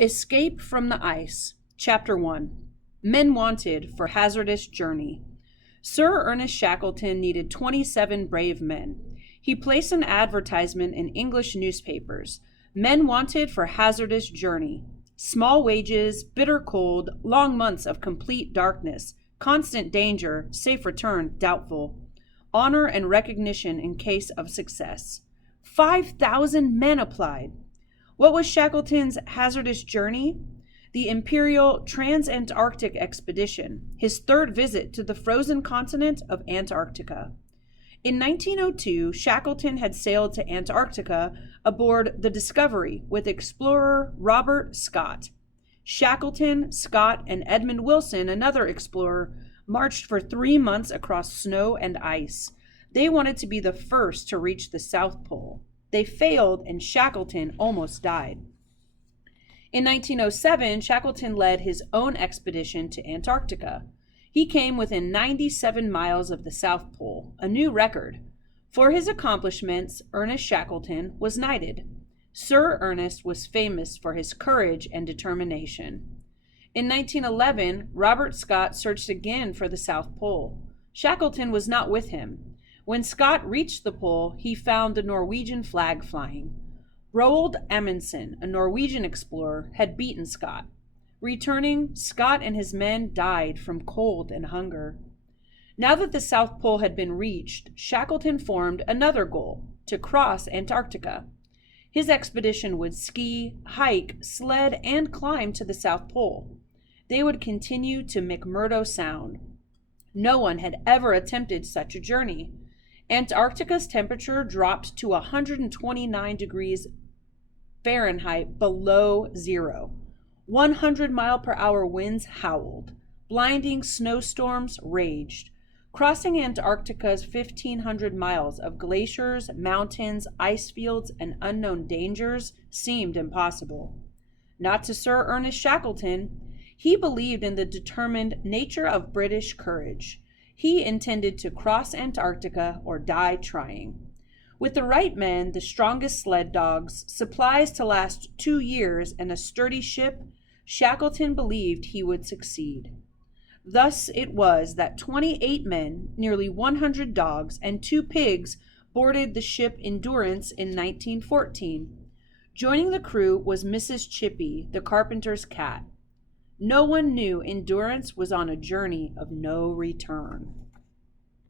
Escape from the Ice, Chapter 1. Men Wanted for Hazardous Journey. Sir Ernest Shackleton needed 27 brave men. He placed an advertisement in English newspapers. Men wanted for hazardous journey. Small wages, bitter cold, long months of complete darkness, constant danger, safe return doubtful. Honor and recognition in case of success. 5,000 men applied. What was Shackleton's hazardous journey? The Imperial Transantarctic Expedition, his third visit to the frozen continent of Antarctica. In 1902, Shackleton had sailed to Antarctica aboard the Discovery with explorer Robert Scott. Shackleton, Scott, and Edmund Wilson, another explorer, marched for 3 months across snow and ice. They wanted to be the first to reach the South Pole. They failed, and Shackleton almost died. In 1907, Shackleton led his own expedition to Antarctica. He came within 97 miles of the South Pole, a new record. For his accomplishments, Ernest Shackleton was knighted. Sir Ernest was famous for his courage and determination. In 1911, Robert Scott searched again for the South Pole. Shackleton was not with him. When Scott reached the pole, he found the Norwegian flag flying. Roald Amundsen, a Norwegian explorer, had beaten Scott. Returning, Scott and his men died from cold and hunger. Now that the South Pole had been reached, Shackleton formed another goal: to cross Antarctica. His expedition would ski, hike, sled, and climb to the South Pole. They would continue to McMurdo Sound. No one had ever attempted such a journey. Antarctica's temperature dropped to 129 degrees Fahrenheit below zero. 100-mile-per-hour winds howled. Blinding snowstorms raged. Crossing Antarctica's 1,500 miles of glaciers, mountains, ice fields, and unknown dangers seemed impossible. Not to Sir Ernest Shackleton. He believed in the determined nature of British courage. He intended to cross Antarctica or die trying. With the right men, the strongest sled dogs, supplies to last 2 years, and a sturdy ship, Shackleton believed he would succeed. Thus it was that 28 men, nearly 100 dogs, and 2 pigs boarded the ship Endurance in 1914. Joining the crew was Mrs. Chippy, the carpenter's cat. No one knew Endurance was on a journey of no return.